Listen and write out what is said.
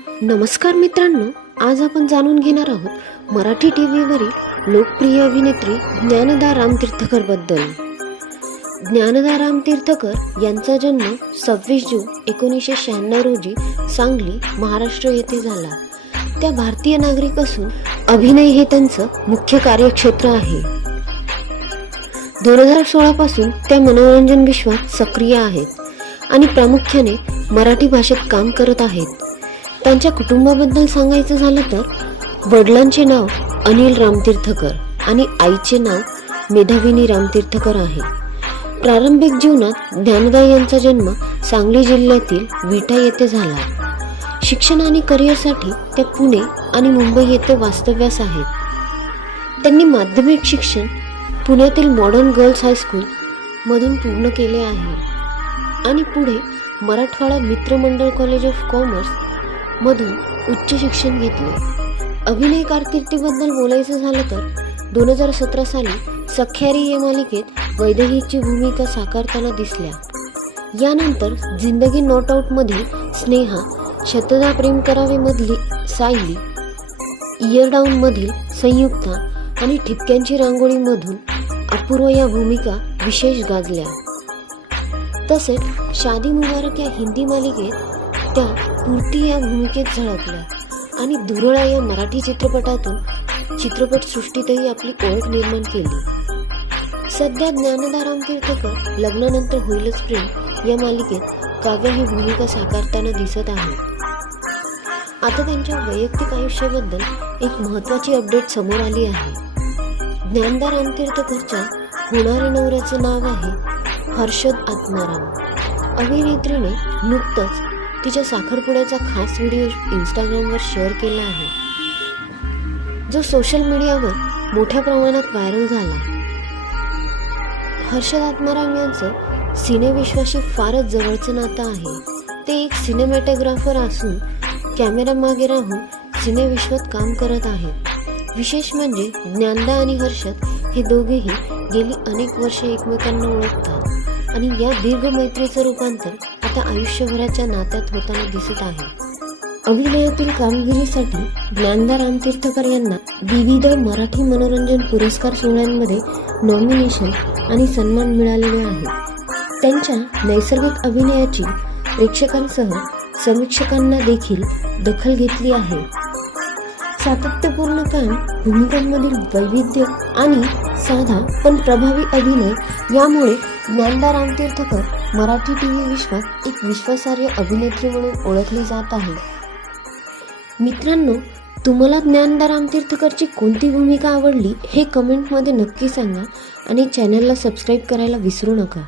नमस्कार मित्रांनो, आज आपण जाणून घेणार आहोत मराठी टीव्हीवरील लोकप्रिय अभिनेत्री ज्ञानदा रामतीर्थकर बद्दल. ज्ञानदा रामतीर्थकर यांचा जन्म 26 जून 1996 रोजी सांगली, महाराष्ट्र येथे झाला. त्या भारतीय नागरिक असून अभिनय हे त्यांचं मुख्य कार्यक्षेत्र आहे. 2016 पासून त्या मनोरंजन विश्वात सक्रिय आहेत आणि प्रामुख्याने मराठी भाषेत काम करत आहेत. त्यांच्या कुटुंबाबद्दल सांगायचं झालं तर वडिलांचे नाव अनिल रामतीर्थकर आणि आईचे नाव मेधाविनी रामतीर्थकर आहे. प्रारंभिक जीवनात ज्ञानदा यांचा जन्म सांगली जिल्ह्यातील विटा येथे झाला. शिक्षण आणि करिअरसाठी त्या पुणे आणि मुंबई येथे वास्तव्यास आहेत. त्यांनी माध्यमिक शिक्षण पुण्यातील मॉडर्न गर्ल्स हायस्कूल मधून पूर्ण केले आहे आणि पुढे मराठवाडा मित्रमंडळ कॉलेज ऑफ कॉमर्स मधून उच्च शिक्षण घेतले. अभिनय कारकिर्दीबद्दल बोलायचं झालं तर 2017 साली सख्यारी या मालिकेत वैदेहीची भूमिका साकारताना दिसल्या. यानंतर जिंदगी नॉट आउट मधील स्नेहा, शतदा प्रेम करावे मधली सायली, इयर डाऊन मधील संयुक्ता आणि ठिपक्यांची रांगोळी मधून अपूर्व या भूमिका विशेष गाजल्या. तसेच शादी मुबारक या हिंदी मालिकेत त्या पूर्ती या भूमिकेत झळकल्या आणि दुरळा या मराठी चित्रपटातून चित्रपटसृष्टीतही आपली ओळख निर्माण केली. सध्या ज्ञानदा रामतीर्थकर लग्नानंतर होईलच प्रेम या मालिकेत काव्या ही भूमिका साकारताना दिसत आहेत. आता त्यांच्या वैयक्तिक आयुष्याबद्दल एक महत्त्वाची अपडेट समोर आली आहे. ज्ञानदा रामतीर्थकरच्या होणाऱ्या नवऱ्याचं नाव आहे हर्षद आत्माराम. अभिनेत्रीने नुकतंच तिच्या साखरपुड्याचा खास व्हिडिओ इंस्टाग्रामवर शेअर केला आहे, जो सोशल मीडियावर मोठ्या प्रमाणात व्हायरल झाला. हर्षद आत्माराम यांचं सिनेविश्वाशी फारच जवळचं नातं आहे. ते एक सिनेमॅटोग्राफर असून कॅमेरा मागे राहून सिनेविश्वात काम करत आहेत. विशेष म्हणजे ज्ञानदा आणि हर्षद हे दोघेही गेली अनेक वर्षे एकमेकांना ओळखतात आणि या दीर्घ मैत्रीचं रूपांतर आता आयुष्यभराच्या नात्यात होताना दिसत आहे. अभिनयातील कामगिरीसाठी ज्ञानदा रामतीर्थकर यांना विविध मराठी मनोरंजन पुरस्कार सोहळ्यांमध्ये नॉमिनेशन आणि सन्मान मिळालेले आहेत. त्यांच्या नैसर्गिक अभिनयाची प्रेक्षकांसह समीक्षकांना देखील दखल घेतली आहे. सातत्यपूर्ण काम, भूमिकांमधील वैविध्य आणि साधा पण प्रभावी अभिनय यामुळे ज्ञानदा रामतीर्थकर मराठी टीव्ही विश्वात एक विश्वासार्ह अभिनेत्री म्हणून ओळखली जात आहे. मित्रांनो, तुम्हाला ज्ञानदा रामतीर्थकरची कोणती भूमिका आवडली हे कमेंटमध्ये नक्की सांगा आणि चॅनलला सबस्क्राईब करायला विसरू नका.